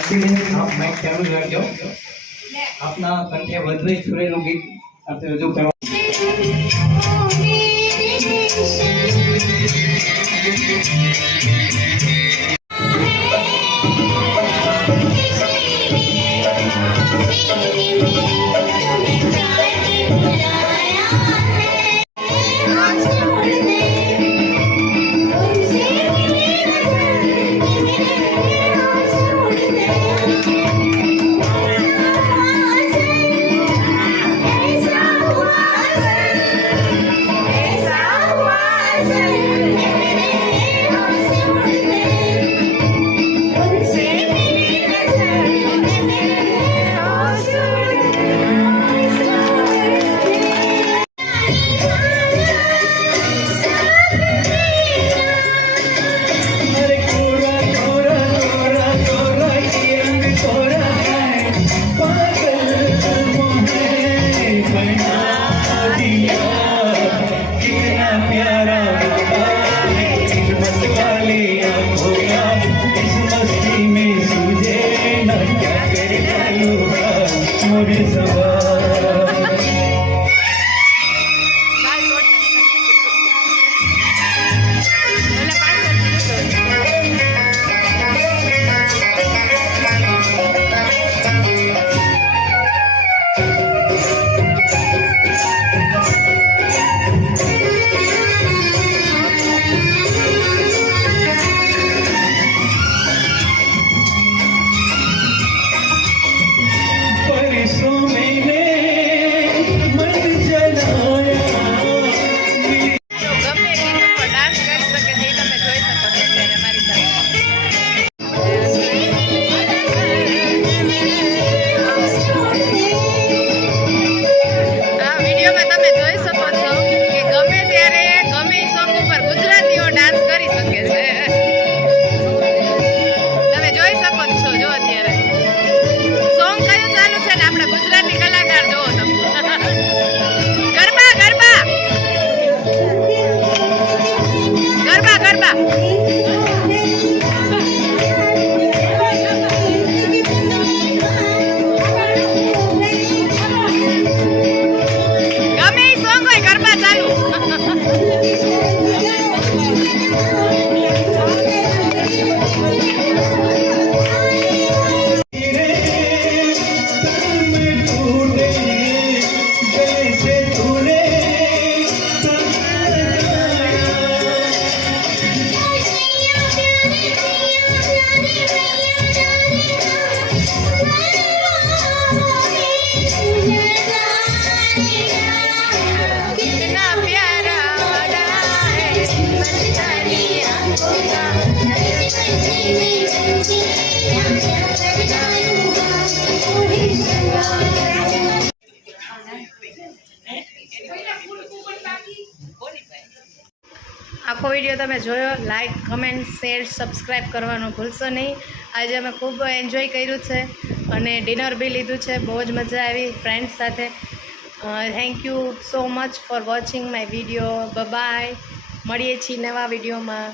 आप माइक चालू રાખજો આપના કંઠે વધુ સુરેલું ગીત આપણે રજૂ કરવા આખો વિડીયો તમે જોયો, લાઇક, કમેન્ટ, શેર, સબસ્ક્રાઈબ કરવાનું ભૂલશો નહીં. આજે અમે ખૂબ એન્જોય કર્યું છે અને ડિનર બી લીધું છે. બહુ જ મજા આવી ફ્રેન્ડ્સ સાથે. Thank you so much for watching my video. Bye. મળીએ છીએ નવા વિડીયોમાં.